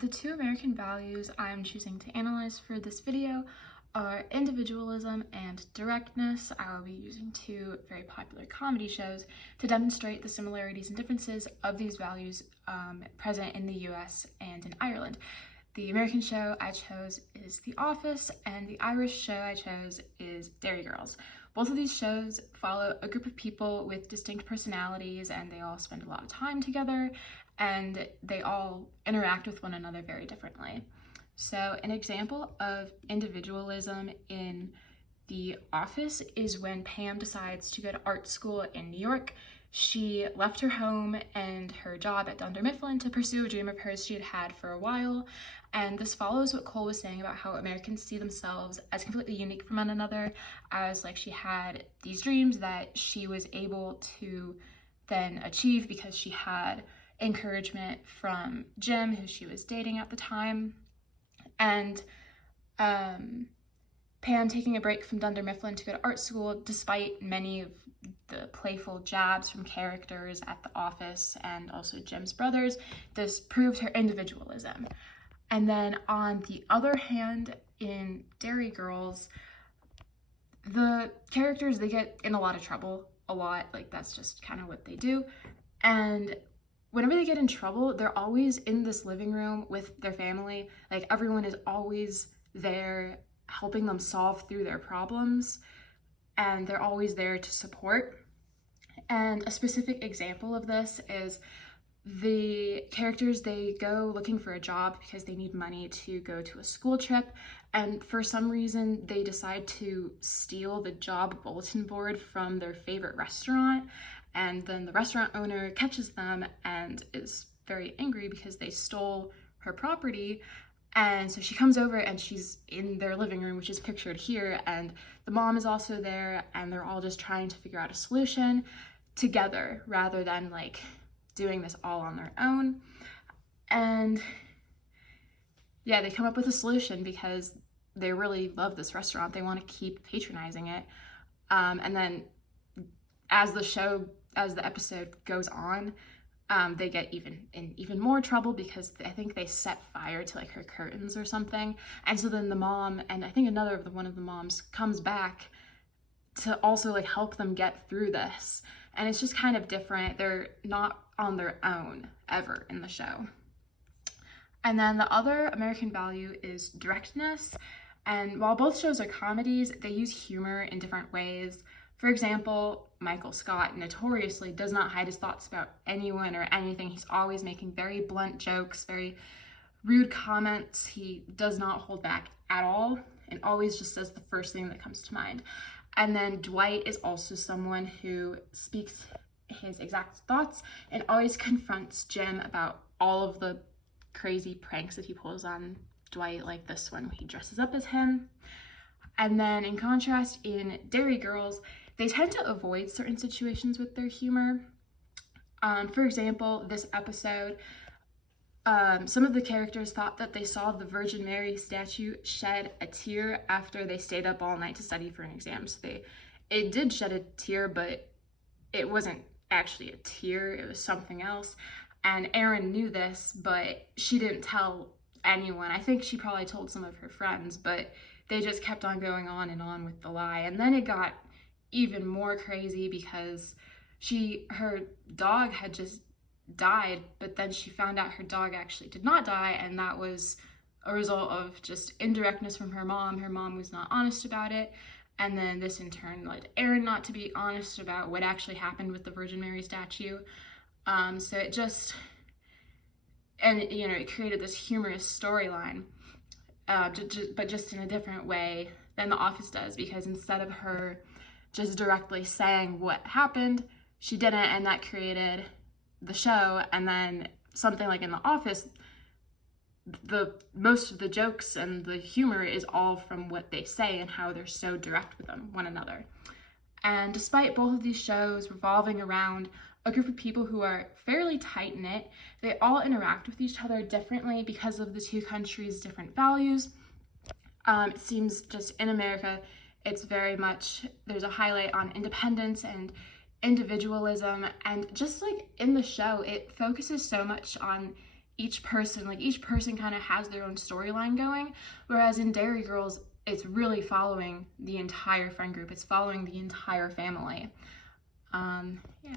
The two American values I'm choosing to analyze for this video are individualism and directness. I will be using two very popular comedy shows to demonstrate the similarities and differences of these values present in the US and in Ireland. The American show I chose is The Office, and the Irish show I chose is Derry Girls. Both of these shows follow a group of people with distinct personalities, and they all spend a lot of time together, and they all interact with one another very differently. So an example of individualism in The Office is when Pam decides to go to art school in New York. She left her home and her job at Dunder Mifflin to pursue a dream of hers she had had for a while. And this follows what Cole was saying about how Americans see themselves as completely unique from one another, as like she had these dreams that she was able to then achieve because she had encouragement from Jim, who she was dating at the time. And Pam taking a break from Dunder Mifflin to go to art school, despite many of the playful jabs from characters at The Office and also Jim's brothers, this proved her individualism. And then on the other hand, in Derry Girls, the characters, they get in a lot of trouble a lot, like that's just kind of what they do. And whenever they get in trouble, they're always in this living room with their family. Like everyone is always there helping them solve through their problems, and they're always there to support. And a specific example of this is the characters, they go looking for a job because they need money to go to a school trip, and for some reason they decide to steal the job bulletin board from their favorite restaurant, and then the restaurant owner catches them and is very angry because they stole her property. And so she comes over and she's in their living room, which is pictured here, and the mom is also there, and they're all just trying to figure out a solution together rather than like doing this all on their own. And yeah, they come up with a solution because they really love this restaurant. They want to keep patronizing it. And then as the episode goes on, they get even more trouble because I think they set fire to like her curtains or something. And so then the mom, and I think one of the moms comes back to also like help them get through this. And it's just kind of different. They're not on their own ever in the show. And then the other American value is directness. And while both shows are comedies, they use humor in different ways. For example, Michael Scott notoriously does not hide his thoughts about anyone or anything. He's always making very blunt jokes, very rude comments. He does not hold back at all and always just says the first thing that comes to mind. And then Dwight is also someone who speaks his exact thoughts and always confronts Jim about all of the crazy pranks that he pulls on Dwight, like this one where he dresses up as him. And then in contrast, in Derry Girls, they tend to avoid certain situations with their humor. For example, this episode, some of the characters thought that they saw the Virgin Mary statue shed a tear after they stayed up all night to study for an exam. So it did shed a tear, but it wasn't actually a tear, it was something else. And Erin knew this, but she didn't tell anyone. I think she probably told some of her friends, but they just kept on going on and on with the lie. And then it got even more crazy because her dog had just died, but then she found out her dog actually did not die, and that was a result of just indirectness from her mom. Her mom was not honest about it, and then this in turn led Erin not to be honest about what actually happened with the Virgin Mary statue. So it just, and it created this humorous storyline, but just in a different way than The Office does, because instead of her just directly saying what happened, she didn't, and that created the show. And then something like in The Office, most of the jokes and the humor is all from what they say and how they're so direct with one another. And despite both of these shows revolving around a group of people who are fairly tight-knit, they all interact with each other differently because of the two countries' different values. It seems just in America, it's very much, there's a highlight on independence and individualism, and just like in the show, it focuses so much on each person kind of has their own storyline going, whereas in Derry Girls, it's really following the entire friend group. It's following the entire family. Yeah.